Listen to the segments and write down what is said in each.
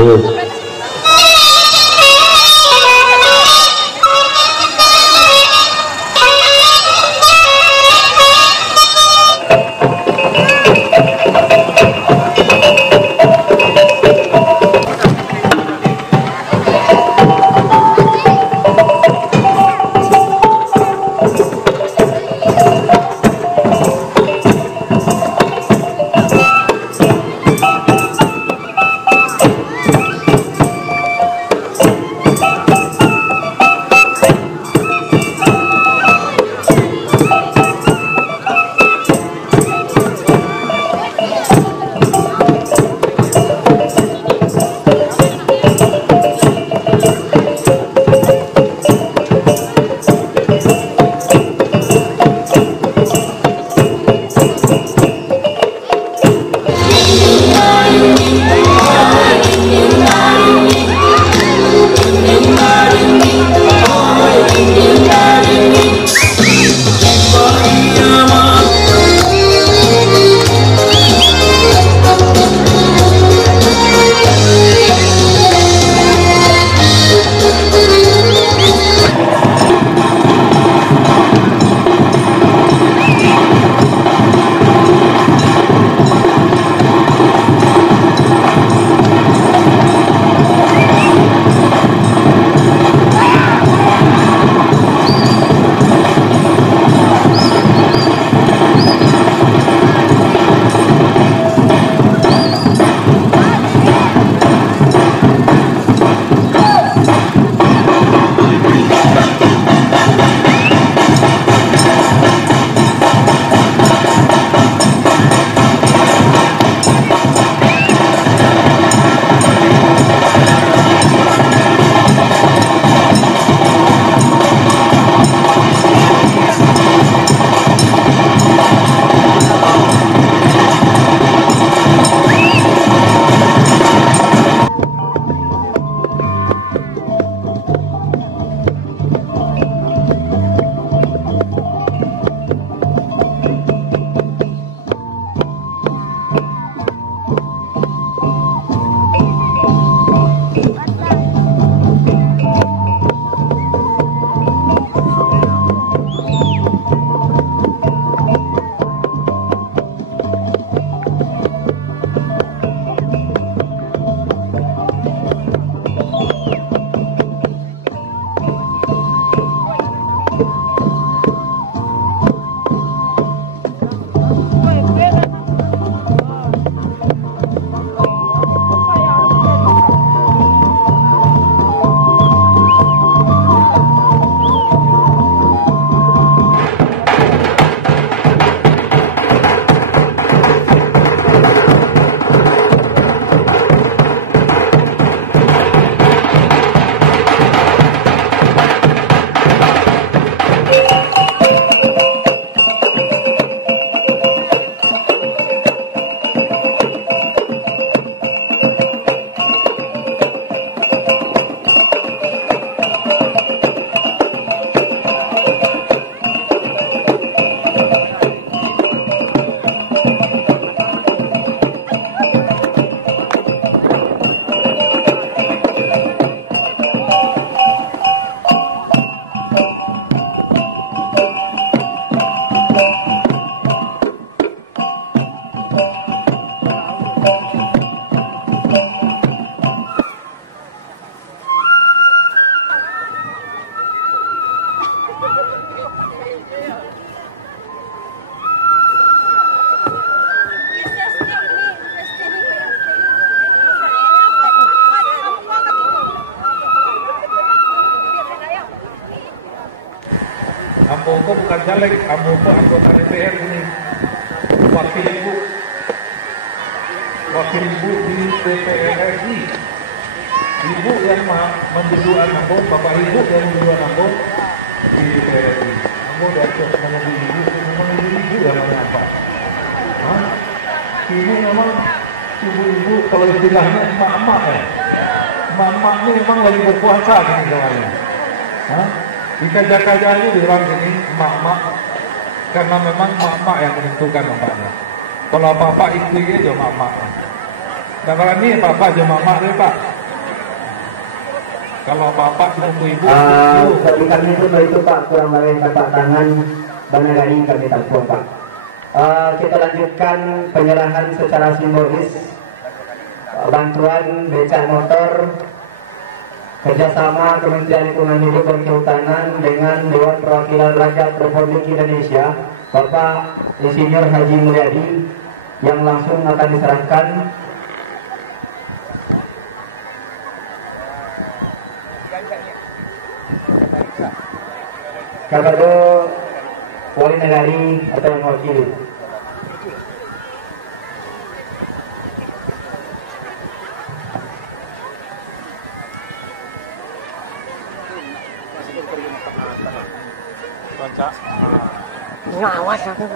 Tuh. Amboko bukan caleg, Amboko anggota DPR ini, wakil ibu di DPR RI, ibu yang mendudukan Ambo, bapak ibu yang mendudukan Ambo di DPR RI. Ambo dari ngomong ibu, memang ibu yang namanya apa? Hah? Ini memang ibu-ibu kalau istilahnya emak-emak ya. Emak-emak ini memang lagi berpuasa gini kawannya. Hah? Di kerja-kerjanya bilang gini, emak-emak, karena memang emak-emak yang menentukan bapaknya. Kalau bapak istrinya aja emak-emak. Dan kalau ini bapak aja emak-emak deh Pak. Kalau bapak ditunggu ibu. Bagi kami itu Pak, kurang lebih tepuk tangan Bang Negari kami tampung Pak. Kita lanjutkan penyerahan secara simbolis bantuan beca motor kerjasama Kementerian Lingkungan Hidup dan Kehutanan dengan Dewan Perwakilan Rakyat Republik Indonesia, Bapak Insinyur Haji Mulyadi, yang langsung akan diserahkan kepada wali negari atau yang mewakili. Ngawas aku.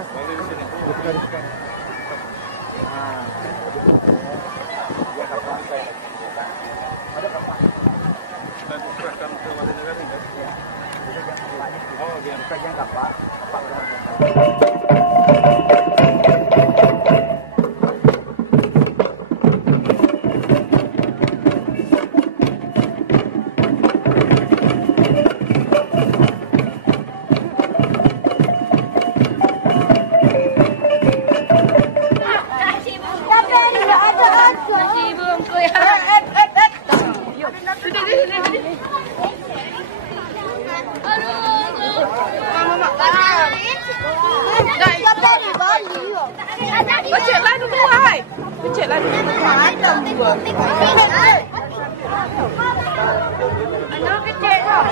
Becek lah dulu hai. Becek lah dulu. Anak becek lah.